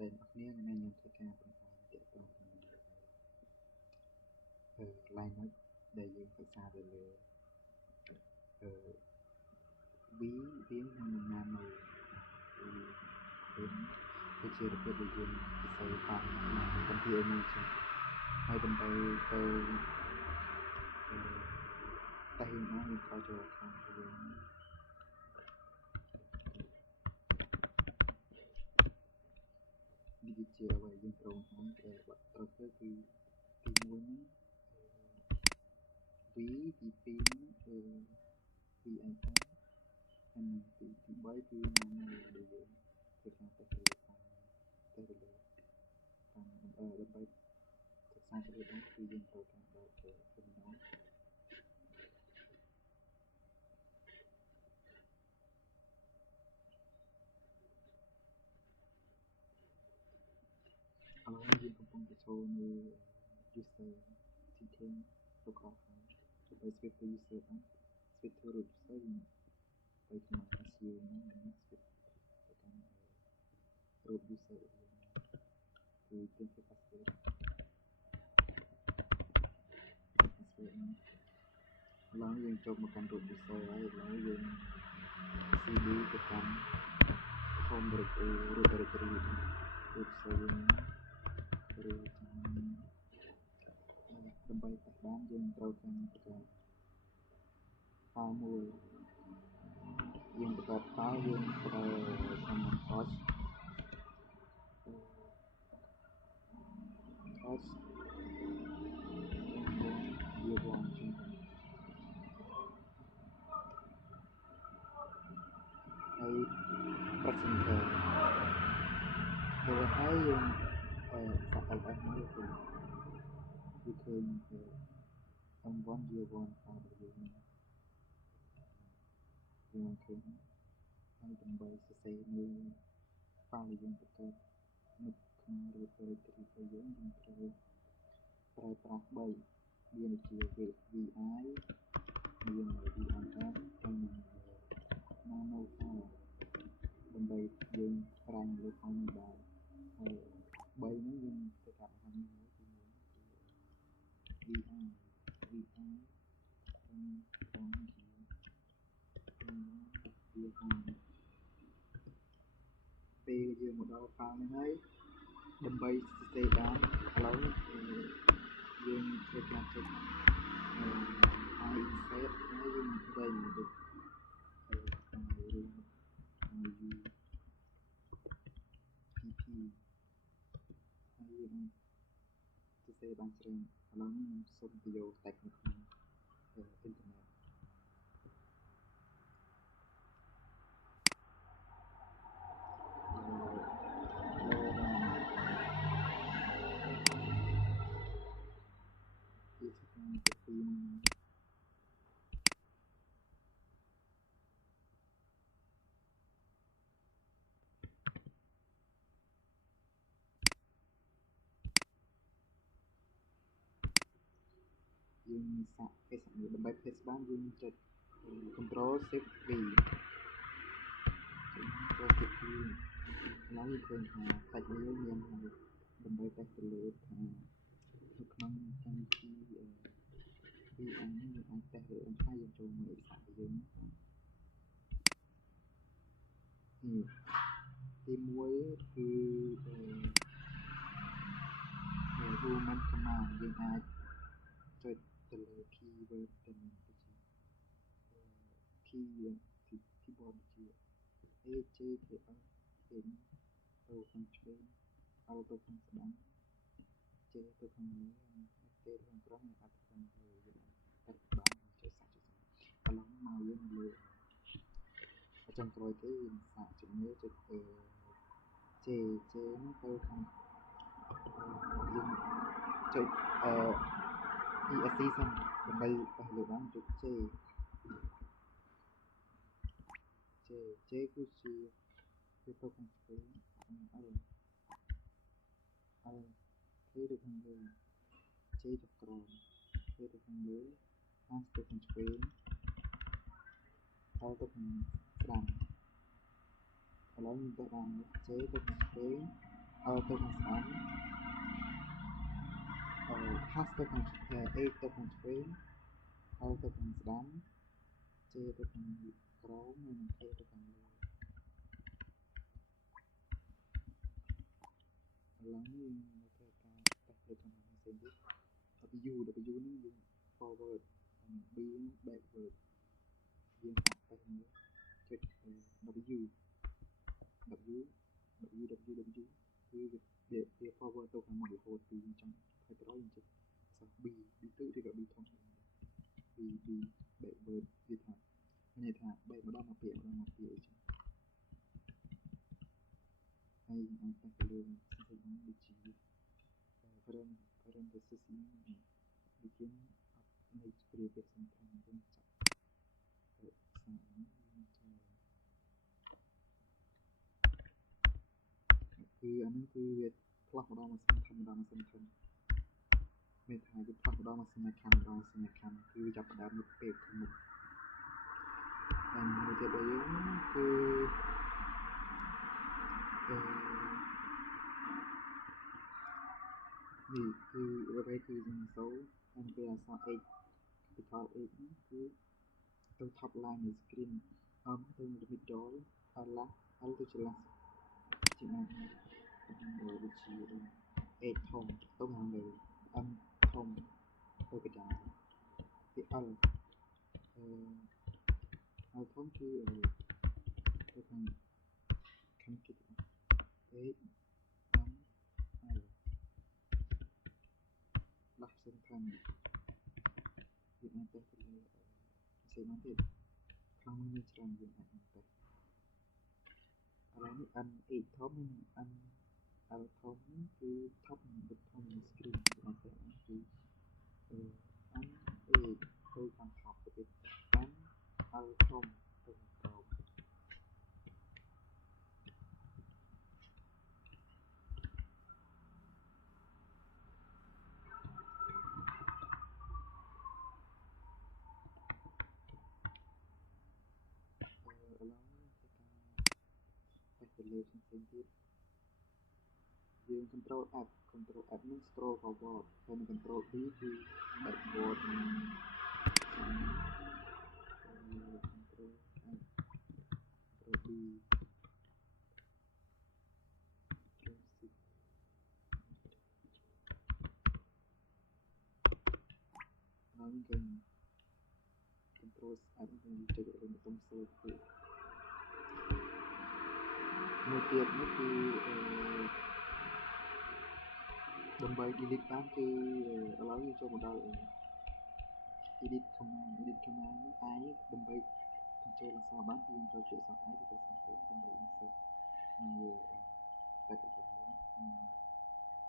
Then here ngay nhóm tất cả bằng tiện tổng line up để dùng phải xa về lửa ví viếng hàng ngàn màu đến cái chia được cái dùng xây phạm mà công ty mình chỉ hai bên tay tay nó mình có cho không đi cái chia vậy dùng trồng không bắt đầu cái muốn ví thì phím thì anh anh thì bởi vì nó để dùng cái trang tập được tay được đâm bay thực ra cái đó thì dùng đầu càng đầu để phần nó dùng công công cái số như user thì thêm tôi có cho bay switch to user switch to root user dùng bay cho mà assume nó switch tôi can root user thì tên cái password nó dùng cho một căn root user ấy nó dùng cd cái căn home directory root user rồi đâm bay các bạn dùng program cái file mùi dùng cái file dùng cái command host dia buang hay present rồi hay dùng phải là nói thì thường ông vốn dia buang vào dùng thường hay đừng bay sẽ xây như file dùng cái nút không được rồi thì phải dùng rồi phải prach bayមានជា VI មាន VRF ហើយនឹង nano file ដើម្បីយើងប្រាញ់លើ file នេះដែរហើយ3នេះយើងទៅកាត់បង្ហាញមួយទី1គឺ VI និងបងជាវាផងពេលយើងមកដល់ file នេះហើយដើម្បីសរសេរបានឥឡូវយើងធ្វើការចុចinsert ហើយយើងធ្វើមកដូចក្នុងរឿង UPP ហើយយើងសរសេរបានច្រើនឥឡូវនេះខ្ញុំសូមទៅយក text នៅក្នុងអ៊ីនធឺណិតវាជាការទៅពីយើងសាក paste ដើម្បី paste បានយើងចុច control shift v ចូលទៅទីឡើយឃើញថាសាច់នេះមានដើម្បីតែទៅលើថានៅក្នុងកម្មវិធី VM នេះយើងអាចតេស្តលើអង្គយើងចូលមើលឯកសាររបស់យើងនេះទី1គឺhuman command យើងអាចចុចទៅលើ keyword ទៅនឹងដូចជា key keyboard ដូចជា AJKL ពេញទៅខាងឆ្វេង L ទៅខាងស្ដាំ J ទៅខាងលើនិង T ទៅខាងក្រោមនិង F ទៅខាងលើយើងអាចតេស្តបានចុចសាកចុចសាកកន្លងមកយើងនៅលើចុងក្រោយគេយើងសាកជំនឿចុចJ ហ្នឹងទៅខាងយើងចុចESC សិនដើម្បីបោះលើបានចុច J គឺជាវាទៅខាងឆ្វេងL K ទៅខាងលើ J ចុះក្រោម K ទៅខាងលើ S ទៅខាងឆ្វេង L ទៅខាងស្ដាំឥឡូវយើងទៅបាន J ទៅខាងឆ្វេង ទៅខាងស្ដាំខាសទៅខាងA ទៅខាងឆ្វេង L ទៅខាងស្ដាំ J ទៅខាងក្រោម និង K ទៅខាងលើឥឡូវនេះយើងមកធ្វើការតេស្តលើកំហុសផ្សេងទៀត W នេះយើង forward ហើយ B នេះ backward យើងសាកតេស្តមើលចុច W គឺវា forward ទៅខាងមុខរហូតពីយើងចង់ថយក្រោយយើងចុចអក្សរ B ទៅឬក៏ B ធំដែរ B backward វាថាមានន័យថា back ម្ដងមកពាក្យអញ្ចឹងហើយអាចតេស្តទៅលើ system ដូចជា parenthesis ដូចជាអត់នៃព្រាបពាក្យសំខាន់យើងចាក់សារនេះយើងចូលគឺអានេះគឺវាផ្លាស់ម្ដងមកសន្ធឹងមានថាវាផ្លាស់ម្ដងមកសញ្ញាខណ្ឌគឺចាប់ផ្ដើមនៅពេលខាងមុខហើយមួយទៀតរបស់យើងគឺនេះគឺអ្វីគឺយើងសូវហើយពេលអក្សរ H capital H នេះគឺទៅ top line នៃ screen ទៅ middle L ទៅជា last ជាអាចដូចជា H ធំទៅខាងលើ M ធំទៅកណ្ដាលពី L ធំគឺទៅខាងជិត H M L ដាស់សំខាន់វាអាចតេស្តទៅលើផ្សេងទៀតខាងនេះមានច្រើនយើងអាចតេស្តឥឡូវនេះ N H ធំនិង N L ធំគឺ top និង bottom នៃ screen របស់តែគឺ N H ទៅខាង top ទៅទៀត N L ធំទៅខាងក្រោមឥឡូវធ្វើការតេស្តទៅលើផ្សេងទៀតយើង control F នឹង scroll forward ហើយនឹង control B គឺ backward និង control F control B control C ហើយយើង control F នឹងចុចលើប៊ូតុង search មួយទៀតនេះគឺដើម្បី delete បានគឺឥឡូវយើងចូលមកដល់ edit command នេះអាចដើម្បីបញ្ចូលអក្សរបានគឺយើងត្រូវចុចអក្សរ I ឬក៏អក្សរ A ដើម្បី insert នៅតែទៅវិញ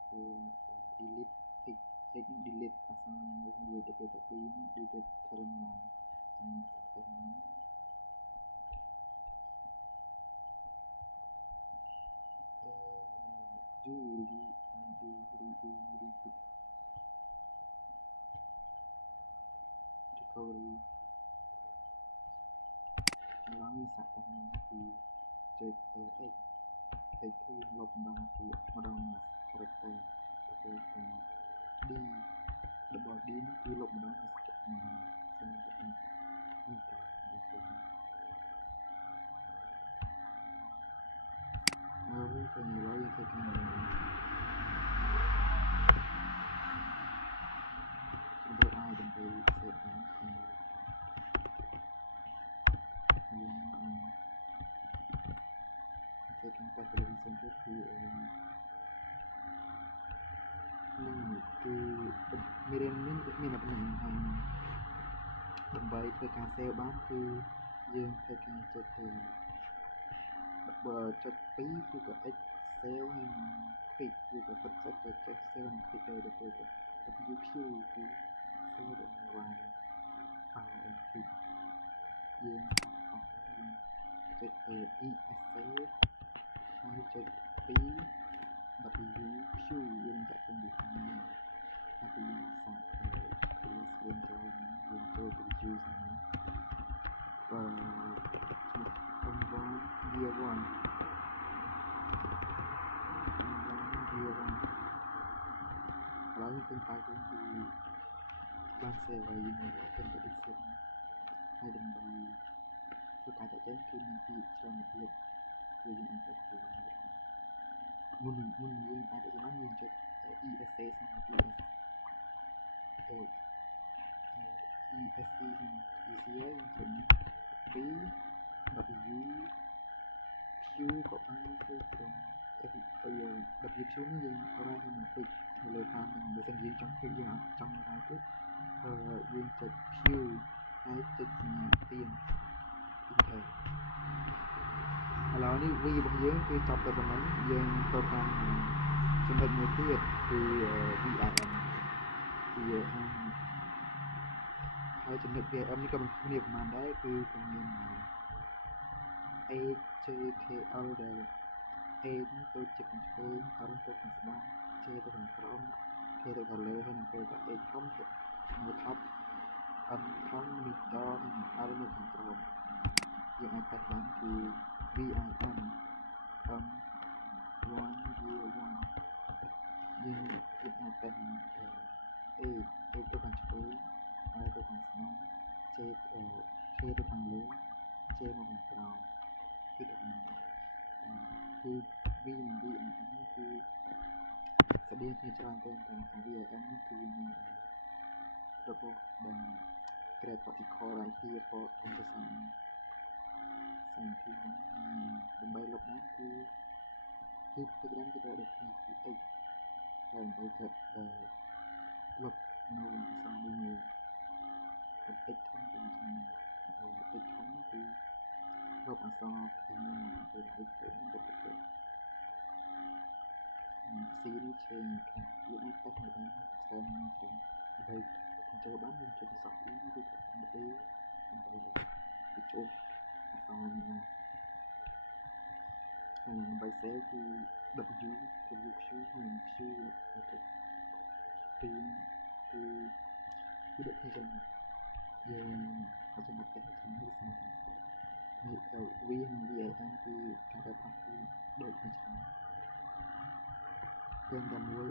គឺ delete x delete អក្សរមួយទៅពេលទី2នេះគឺទៅ current line ចំណុចសាកទៅនេះrecovery ឥឡូវយើងសាកតាមគឺចុច x គឺលុបម្ដងមក character ទៅពេលខាង D double D នេះគឺលុបម្ដងមកស្ចឹកមកសិនទៅនេះតែដូចនេះហើយគឺឥឡូវយើងធ្វើការControl I ដើម្បី save បានធ្វើការតេស្តទៅលើផ្សេងទៀតគឺនឹងគឺមេរៀននេះមានតែប៉ុណ្្នឹងហើយដើម្បីធ្វើការ save បានគឺយើងធ្វើការចុចទៅបើចុច2គឺក៏ X save ហើយ quick ឬក៏ set ក៏ចុច save និង quick ទៅទៅ WQ គឺ save ដល់ file and quick យើងចុច ESC ហើយចុច2 WQ យើងចាក់ទៅពីខាងនេះហើយយើងសាក clear screen ក្រោយយើងចូលទៅ view ខាងនេះM1 year 1 những kênh tài cũng thì ban xe và những kênh tài xịn hay đừng bị sự cải tạo trên khi mình bị cho một việcคือยังอาจจะคือมุนยังอาจจะนั่งยิงจาก ESA ซึ่ง ESE ซึ่ง ECA ถึง B W Q ก็อันนั้นคือเป็น WQ นี่ยิงอะไรให้มันติดเลยทางหนึ่งเปอร์เซ็นต์ยิงจังคือยิงจังอะไรก็ยิงจาก Q ให้ติดเตียนอินเทอร์แล้วนี่ V บางเยอะคือจับแต่ประมาณยังตัวการสำหรับมือเทียบคือ VRM คือហើយចំណុច VRM នេះក៏มันគ្នាប្រមាណដែរគឺវាមាន AJKL ដែល A នេះទៅជាខាងឆ្វេង L ទៅខាងស្ដាំ J ទៅខាងក្រោម K ទៅខាងលើហើយនឹងពេលថា A ធំទៅនៅ top M ធំ middle និង L នៅខាងក្រោមយើងអាចតេស្តបានគឺ VRM M1 Year 1យើងអាចតេស្តបាន A ទៅខាងឆ្វេង L ទៅខាងស្ដាំ K ទៅខាងលើ J មកខាងក្រោមគឺដូចនេះគឺ V និង VRM នេះគឺស្តីគ្នាច្រើនតែ VRM នេះគឺមានរបស់ដែល Great Particle right here for comparison ដើម្បីលុបបានគឺពីក្រោមគឺត្រូវដូចគ្នាគឺ X ហើយដើម្បីទៅលុបនៅអក្សរមួយ X ធំទៅជា X ធំគឺលុបអក្សរពីមុនទៅ X ទៅលុបទៅC នេះជាខាងវាអាចតេស្តនៅបានច្រើនមែនទែនដើម្បីចូលបានយើងចុចអក្សរ E ឬក៏ A ដើម្បីទៅចូលអក្សរនេះបានហើយដើម្បី save គឺ W Q និង Q ទៅពីគឺដូចគ្នាចឹងយើងអត់ចាំបាច់តេស្តខាងនេះសារថាV និង VRM គឺការប្រើប្រាស់គឺដូចគ្នាច្រើនតែមួយ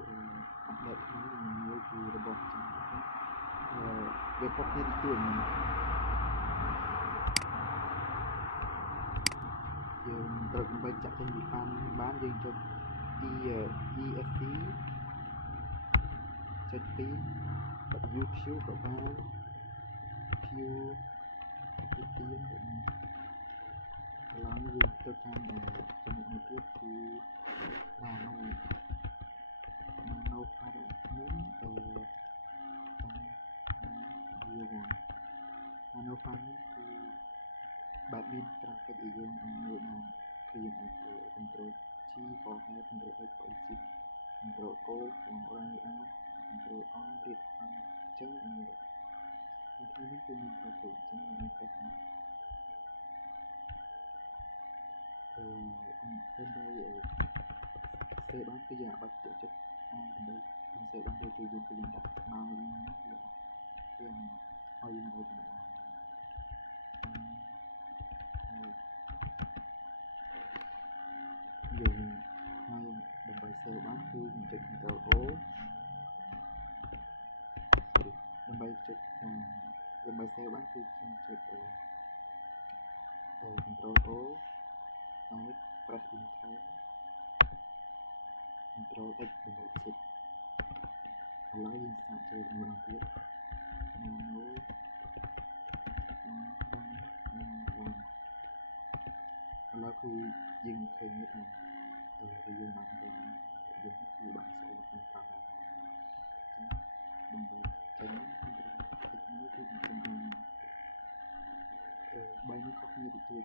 អាប់ដេតថ្មីនិងមួយគឺរបស់ចាស់វាខុសគ្នាទីទួញយើងត្រូវដើម្បីចាក់ចេញពីប៉ានបានយើងចុច ESC ចុច2 WQ ក៏បាន Q ទៅទៀនក៏បានឥឡូវយើងទៅតាមចំណុចមួយទៀតគឺ Nano File ហ្នឹងNano File ហ្នឹងគឺបែបមាន graphic ឲ្យយើងអាចមើលបានគឺយើងអាច Control G for head Control X for exit Control O for round out Control R read file អញ្ចឹងហើយទីនេះគឺមាន graphic អញ្ចឹងយើងអាចតេស្តដើម្បីsave បានគឺយើងអាចបាច់ចុចដើម្បីsave បានដូចយើងដាក់ស្មើនឹងវាឲ្យយើងមើលធម្មតាយើងហើយដើម្បី save បានគឺយើងចុច Control O ដើម្បីចុចដើម្បី save បានគឺខ្ញុំចុច Control O ហើយ press enter Control X ដើម្បី exit ឥឡូវយើងសាកចូលម្ដងទៀត Nano ឥឡូវគឺយើងឃើញថាយើងបានទៅយើងគឺបានស្គាល់ក្នុងតាមណាចឹងដើម្បីចេញមកគឺនៅគឺខ្ញុំបាន3នេះខុសគ្នាពីទួយ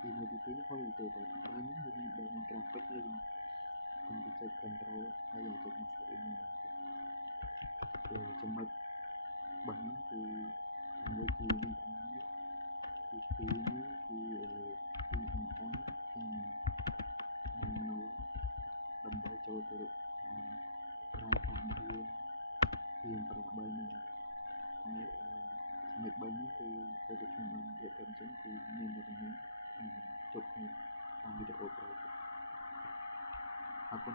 ទី1ទី2នេះខុសពីទួយតែ3នេះវាមាន graphic ហើយខ្ញុំទៅចុច control ហើយចុច insert image ចំណុចបងគឺមួយគឺ VR គឺពីរនេះគឺ VRM ហើយ Nano ដើម្បីចូលទៅប្រើតាមរៀនប្រើ3ហ្នឹងហើយចំណុច3នេះគឺទៅខ្ញុំបាននិយាយទៅអញ្ចឹងគឺមានតែប៉ុណ្្នឹងជប់គ្នាតាមវីដេអូក្រោយអរគុណ